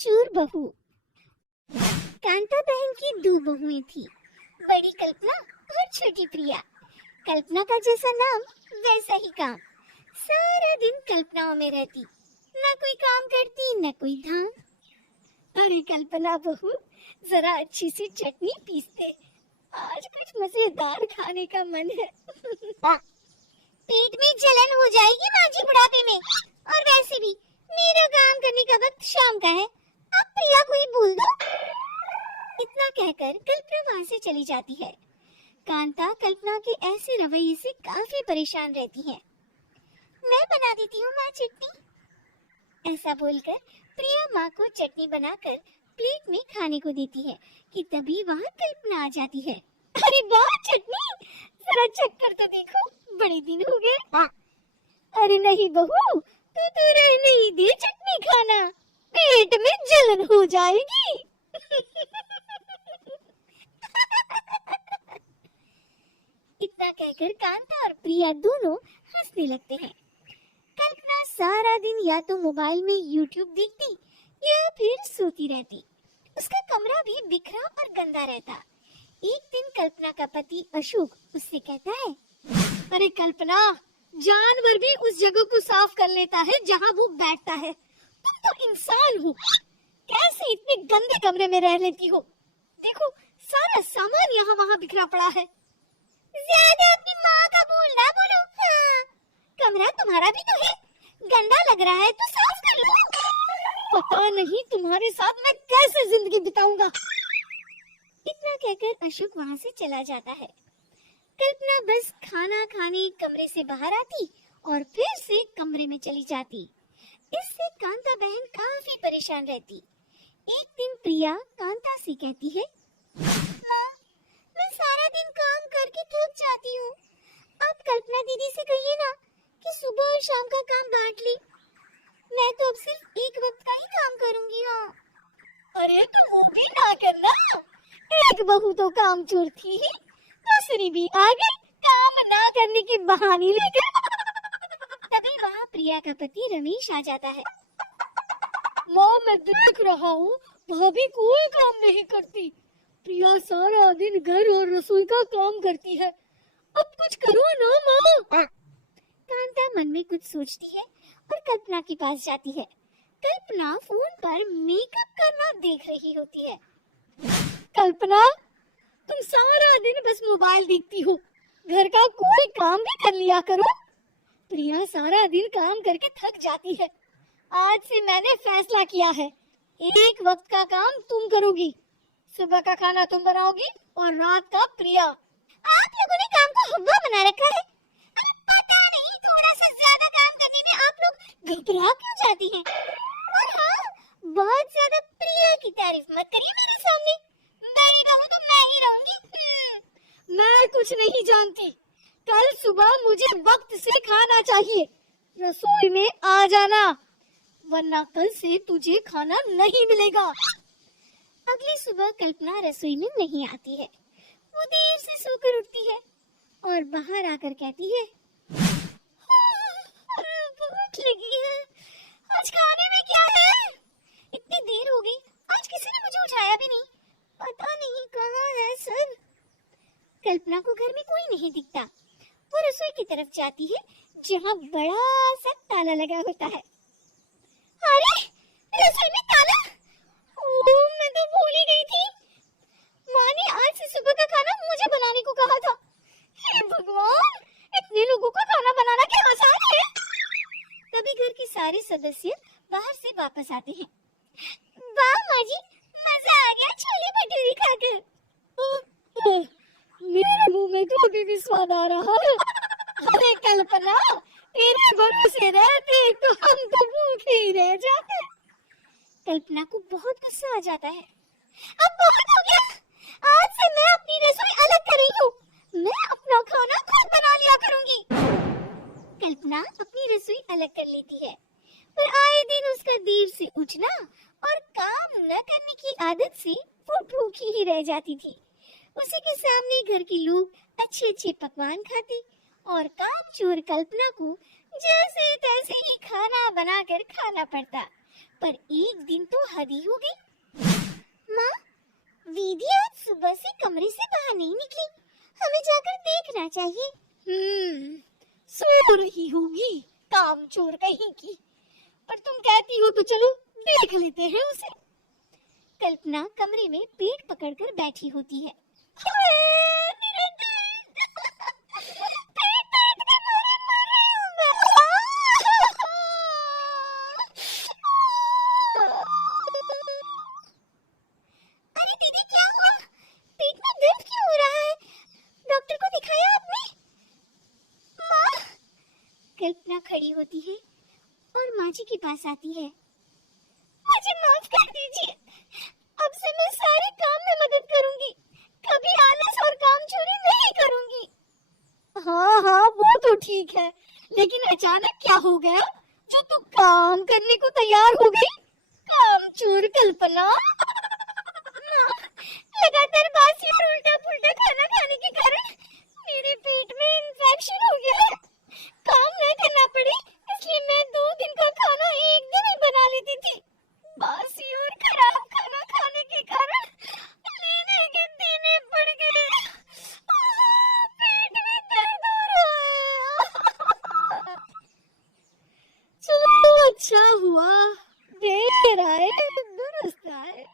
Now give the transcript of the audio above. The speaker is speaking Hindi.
कामचोर बहू। कांता बहन की दो बहुएं थी, बड़ी कल्पना और छोटी प्रिया। कल्पना का जैसा नाम वैसा ही काम। सारा दिन कल्पनाओं में रहती, ना कोई काम करती न कोई धाम। अरे कल्पना बहू, जरा अच्छी सी चटनी पीसते, आज कुछ मजेदार खाने का मन है। पेट में जलन हो जाएगी माँ जी बुढ़ापे में, और वैसे भी मेरा काम करने का वक्त शाम का है। अब प्रिया को ही बोल दो। इतना कहकर कल्पना वहाँ से चली जाती है। कांता कल्पना के ऐसे रवैये से काफी परेशान रहती है। मैं बना देती हूँ माँ चटनी, ऐसा बोलकर प्रिया माँ को चटनी बनाकर प्लेट में खाने को देती है कि तभी वहाँ कल्पना आ जाती है। अरे वाह चटनी, जरा चख कर तो देखो, बड़े दिन हो गए। अरे नहीं बहू, तू रहने ही दे चटनी खाना, पेट में जलन हो जाएगी। इतना कहकर कांता और प्रिया दोनों हंसने लगते हैं। कल्पना सारा दिन या तो मोबाइल में YouTube देखती या फिर सोती रहती। उसका कमरा भी बिखरा और गंदा रहता। एक दिन कल्पना का पति अशोक उससे कहता है, अरे कल्पना, जानवर भी उस जगह को साफ कर लेता है जहाँ वो बैठता है, तुम तो इंसान हो, कैसे इतने गंदे कमरे में रह लेती हो? देखो सारा सामान यहाँ वहाँ बिखरा पड़ा है। ज्यादा अपनी माँ का बोलना बोलो। हाँ, कमरा तुम्हारा भी तो है, गंदा लग रहा है तो साफ कर लो। पता नहीं तुम्हारे साथ मैं कैसे जिंदगी बिताऊंगा। इतना कहकर अशोक वहाँ से चला जाता है। कल्पना बस खाना खाने कमरे से बाहर आती और फिर से कमरे में चली जाती। इससे कांता बहन काफी परेशान रहती। एक दिन प्रिया कांता से कहती है, माँ, मैं सारा दिन काम करके थक जाती हूँ। आप कल्पना दीदी से कहिए ना कि सुबह और शाम का काम बांट ली। मैं तो अब सिर्फ एक वक्त का ही काम करूँगी। हाँ। अरे तो वो भी ना करना, एक बहू तो कामचोर थी, दूसरी भी आ गई काम ना करने के बहाने लेकर। तभी वहाँ प्रिया का पति रमेश आ जाता है। माँ, मैं देख रहा हूँ भाभी कोई काम नहीं करती, प्रिया सारा दिन घर और रसोई का काम करती है, अब कुछ करो ना माँ। कांता मन में कुछ सोचती है और कल्पना के पास जाती है। कल्पना फोन पर मेकअप करना देख रही होती है। कल्पना, तुम सारा दिन बस मोबाइल देखती हो, घर का कोई काम भी कर लिया करो। प्रिया सारा दिन काम करके थक जाती है। आज से मैंने फैसला किया है, एक वक्त का काम तुम करोगी, सुबह का खाना तुम बनाओगी और रात का प्रिया। आप लोगों ने काम को हवा बना रखा है। अरे पता नहीं, थोड़ा सा ज्यादा काम करने में आप लोग घबरा क्यों जाती हैं? और हाँ, बहुत ज्यादा प्रिया की तारीफ मत करिए मेरे सामने, बड़ी बहू तो मैं ही रहूंगी। मैं कुछ नहीं जानती, कल सुबह मुझे वक्त से खाना चाहिए, रसोई में आ जाना, वरना कल से तुझे खाना नहीं मिलेगा। अगली सुबह कल्पना रसोई में नहीं आती है। वो देर से सोकर उठती है और बाहर आकर कहती है, भूख लगी है, आज खाने में क्या है? इतनी देर हो गई, आज किसी ने मुझे उठाया भी नहीं, पता नहीं कहाँ है सर। कल्पना को घर में कोई नहीं दिखता। वो रसोई की तरफ जाती है जहाँ बड़ा सा ताला लगा होता है। अरे रसोई में ताला! ओह, मैं तो भूल ही गई थी। माँ ने आज से सुबह का खाना मुझे बनाने को कहा था। हे भगवान, इतने लोगों का खाना बनाना क्या आसान है? तभी घर के सारे सदस्य बाहर से वापस आते हैं। वाह माँ जी, मजा आ गया छोले भटूरे खाकर। मेरे मुंह में तो अभी भी स्वाद आ रहा है। अरे कल्पना, तेरे भरोसे रहते तो हम तो भूखे ही रह जाते। कल्पना को बहुत गुस्सा आ जाता है। अब बहुत हो गया, आज से मैं अपनी रसोई अलग कर रही हूँ, मैं अपना खाना खुद बना लिया करूँगी। कल्पना अपनी रसोई अलग कर लेती है, पर आए दिन उसका देर से उठना और काम न करने की आदत से वो भूखी ही रह जाती थी। उसी के सामने घर के लोग अच्छे अच्छे पकवान खाते और कामचोर कल्पना को जैसे तैसे ही खाना बनाकर खाना पड़ता। पर एक दिन तो हद ही हो गई। माँ, दीदी आज सुबह से कमरे से बाहर नहीं निकली, हमें जाकर देखना चाहिए। सो रही होगी, कामचोर कहीं की। पर तुम कहती हो तो चलो देख लेते हैं उसे। कल्पना कमरे में पेट पकड़कर बैठी होती है। मेरा पेट पेट के मारे मर रही हूँ मैं। अरे दीदी, क्या हुआ? पेट में दर्द क्यों हो रहा है? डॉक्टर को दिखाया आपने? माँ! कल्पना खड़ी होती है और माँ जी के पास आती है। मुझे माफ कर दीजिए, अब से मैं सारे काम में मदद करूंगी, कभी आलस और काम चोरी नहीं करूंगी। हाँ, वो तो ठीक है, लेकिन अचानक क्या हो गया जो तू काम करने को तैयार हो गई? कामचोर कल्पना। लगातार बासी और उल्टा पुल्टा खाना खाने के कारण मेरे पेट में इन्फेक्शन हो गया है। काम न करना पड़े इसलिए मैं 2 दिन का खाना एक दिन ही बना लेती थी। बासी और खराब खाना खाने के कारण लेने के देने पड़ गए। पेट में दर्द हो रहा है। चलो अच्छा हुआ, देर आए दुरुस्त आए।